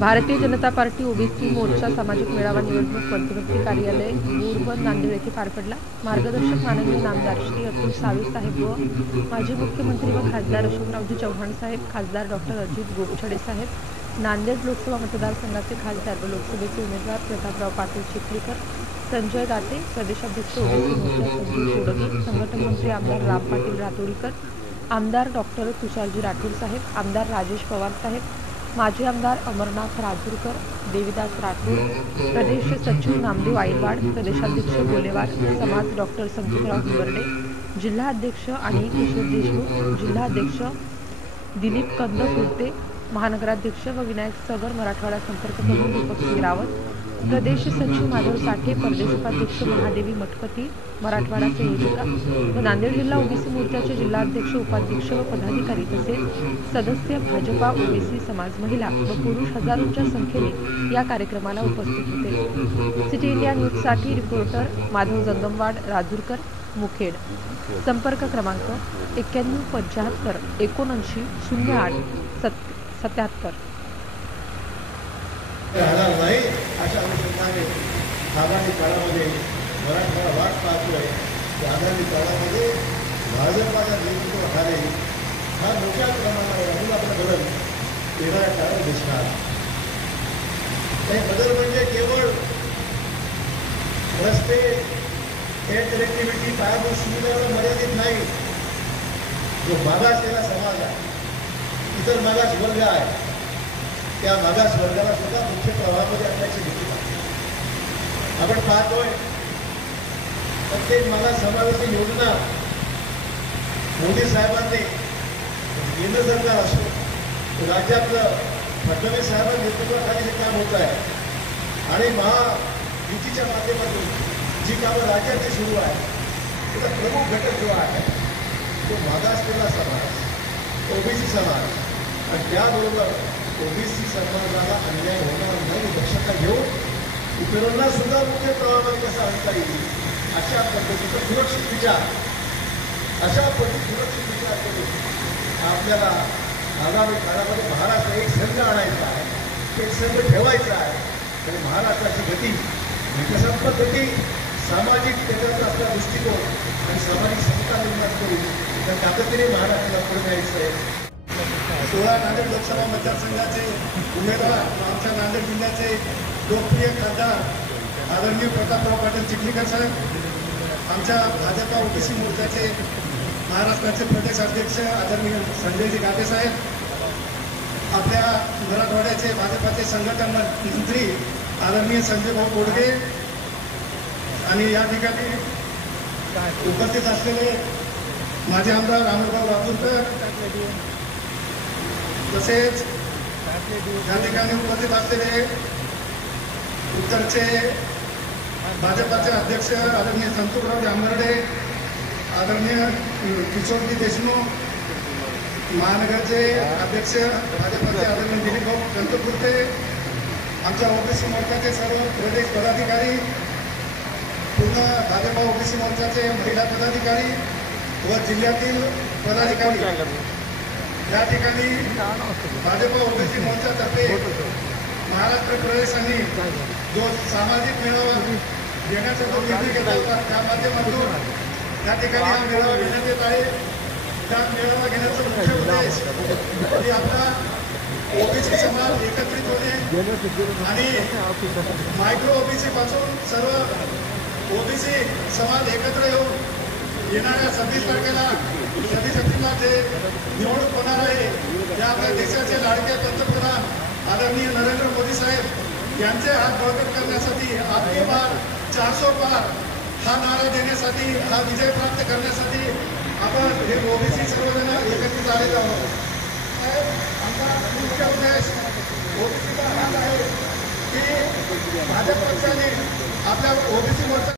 Bharatiya Janata party OBC मोर्चा सामाजिक मेळावा निवडणूक मध्यवर्ती कार्यालय बोरबंद नांदेड येथे पार पडला। मार्गदर्शक माननीय नामदार श्री अतुल सावे साहेब व माजी मुख्यमंत्री व खासदार अशोकरावजी चव्हाण साहेब, खासदार डॉक्टर अजित गोपछडे साहेब, नांदेड लोकसभा मतदारसंघाचे खासदार व लोकसभेचे उमेदवार प्रतापराव पाटील चिखलीकर, संजय दाते, प्रदेशाध्यक्ष ओबीसी मोर्चा संजय सोडगी, संघटन मंत्री आमदार राम पाटील रातोडीकर, आमदार डॉक्टर तुषारजी राठोड साहेब, आमदार राजेश पवार साहेब, माजी आमदार अमरनाथ राजूरकर, देवीदास राठोड, प्रदेश सचिव नामदेव आईलवाड, प्रदेशाध्यक्ष गोलेवार समाज डॉक्टर संकेतराव हिवरडे, जिल्हाध्यक्ष आणि किशोर देशमुख, जिल्हाध्यक्ष दिलीप कंद कुर्ते, महानगराध्यक्ष व विनायक सगर मराठवाडा संपर्क प्रमुख दीपक सिंग रावत, प्रदेश सचिव माधव साठे, प्रदेश उपाध्यक्ष महादेवी मटकती मराठवाडा संयोजिका व नांदेड जिल्हा ओबीसी मोर्चाचे जिल्हाध्यक्ष उपाध्यक्ष व पदाधिकारी तसेच सदस्य भाजपा ओबीसी समाज महिला व पुरुष हजारोंच्या संख्येने या कार्यक्रमाला उपस्थित होते। सिटी इंडिया न्यूज साठी रिपोर्टर माधव जंगमवाड राजूरकर, मुखेड। संपर्क क्रमांक 9175 79 08 77। राहणार नाही अशा अनुषंगाने आगामी काळामध्ये मराठवाडा वाट पाहतोय की आगामी काळामध्ये भाजपाच्या नेतृत्वाखाली हा मोठ्या प्रमाणावर आमूलाग्र बदल येणाऱ्या काळात दिसणार। हे बदल म्हणजे केवळ रस्ते, एअर कनेक्टिव्हिटी, पायाभूत सुविधांवर मर्यादित नाही। जो मागासलेला समाज आहे, इतर मागास वर्ग आहे, त्या मागास वर्गाला सुद्धा मुख्य प्रवाहामध्ये आणण्याची भीती आहे। आपण पाहतोय प्रत्येक मागास समावेशी योजना मोदी साहेबांनी, केंद्र सरकार असो, राज्यातलं फडणवीस साहेबांच्या नेतृत्वाखाली हे काम होत आहे आणि महायुतीच्या माध्यमातून जी कामं राज्याची सुरू आहे त्याचा प्रमुख घटक जो आहे तो मागासलेला समाज, ओबीसी समाज आणि त्याबरोबर ओबीसी समाजाला अन्याय होणार नाही दक्षता घेऊन इतरांना सुद्धा मुख्य प्रवाहामध्ये कसा आणता येईल अशा पद्धतीचा सुरक्षित विचार करून आपल्याला आगामी काळामध्ये महाराष्ट्र एक संघ आणायचा आहे, एक संघ ठेवायचा आहे आणि महाराष्ट्राची गती विकसन पद्धती, सामाजिक त्याच्यात आपला दृष्टिकोन आणि सामाजिक समता निर्माण करून त्या ताकदीने महाराष्ट्राला पुढे न्यायचं आहे। 16 नांदेड लोकसभा मतदारसंघाचे उमेदवार आमच्या नांदेड जिल्ह्याचे लोकप्रिय खासदार आदरणीय प्रतापराव पाटील चिखलीकर साहेब, आमच्या भाजपा ओबीसी मोर्चाचे महाराष्ट्राचे प्रदेशाध्यक्ष आदरणीय संजयजी दाते साहेब, आपल्या मराठवाड्याचे भाजपाचे संघटन मंत्री आदरणीय संजय भाऊ बोडगे आणि या ठिकाणी उपस्थित असलेले माजी आमदार रामभाऊ राजूरकर, तसेच या ठिकाणी उपस्थित असलेले उत्तरचे भाजपाचे अध्यक्ष आदरणीय संतोषराव जांभर्डे, आदरणीय किशोरजी देशमुख, महानगरचे अध्यक्ष भाजपाचे आदरणीय दिलीप भाऊ कंदकुर्ते, आमच्या ओबीसी मोर्चाचे सर्व प्रदेश पदाधिकारी, पूर्ण भाजपा ओबीसी मोर्चाचे महिला पदाधिकारी व जिल्ह्यातील पदाधिकारी, या ठिकाणी भाजपा ओबीसी मोर्चातर्फे महाराष्ट्र प्रदेशांनी जो सामाजिक मेळावा घेण्याचा जो निर्णय घेतला होता त्या माध्यमातून या ठिकाणी हा मेळावा घेण्यात येत आहे। त्या मेळावा घेण्याचा मुख्य उद्देश की आपला ओबीसी समाज एकत्रित होणे आणि मायक्रो ओबीसी पासून सर्व ओबीसी समाज एकत्र येऊन येणाऱ्या 26 तारखेला 27 जे निवडणूक होणार आहे त्या आपल्या देशाचे लाडके पंतप्रधान आदरणीय नरेंद्र मोदी साहेब यांचे हात बळकट करण्यासाठी, आपके पार 400 पार हा नारा देण्यासाठी, हा विजय प्राप्त करण्यासाठी आपण हे ओबीसी सर्वजण एकत्रित आलेलो आहोत। आमचा मुख्य उद्देश ओबीसीचा हाच आहे की भाजप पक्षाने आपल्या ओबीसी मोर्चा